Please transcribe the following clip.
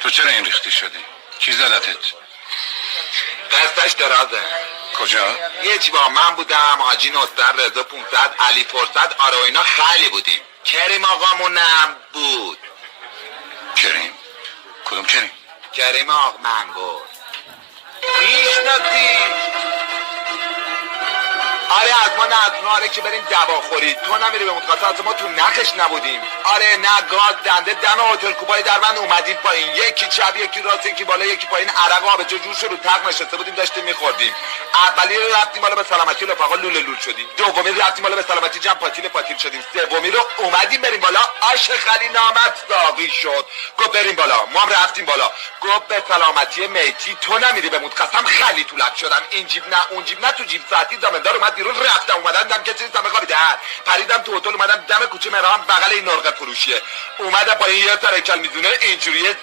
تو چرا این ریختی شدی؟ کی زدتت؟ قصدش درازه. کجا؟ یه چی با من بودم، حاجی نصر، رضا 500، علی فرصت، آره اینا خیلی بودیم. کریم آقامونم بود. کریم؟ کدوم کریم؟ کریم آق منگور میشناسی؟ آره از ما نه آره که بریم دواخوری. تو نمیری به متقاطع، از ما تو نخش نبودیم. آره نه گاز دنده دم هتل کوپای دربند اومدیم پایین، یکی چپ یکی راست یکی بالا یکی پایین، عرق آبجو جوش رو تق نشسته بودیم داشتیم میخوردیم. اولی رو رفتیم بالا به سلامتی رفقا لوله لول شدیم، دومی رو رفتیم بالا به سلامتی جمع پاتیل پاتیل شدیم، سومی رو اومدیم بریم بالا آش خلی نامت ساقی شد، گفت بریم بالا، ما هم رفتیم بالا، گفت به سلامتی میتی تو نمیری به قسم خلی تو لب شدم، این جیب نه اون جیب نه، تو جیب ساعتی دامدار اومد بیرون، رفتم اومدم دم که چیزی سمه خوابیده پریدم تو هتل، اومدم دم کوچه مهران بغل این نرغه فروشیه، اومدم پایین یه سر هیکل میزونه اینجوریه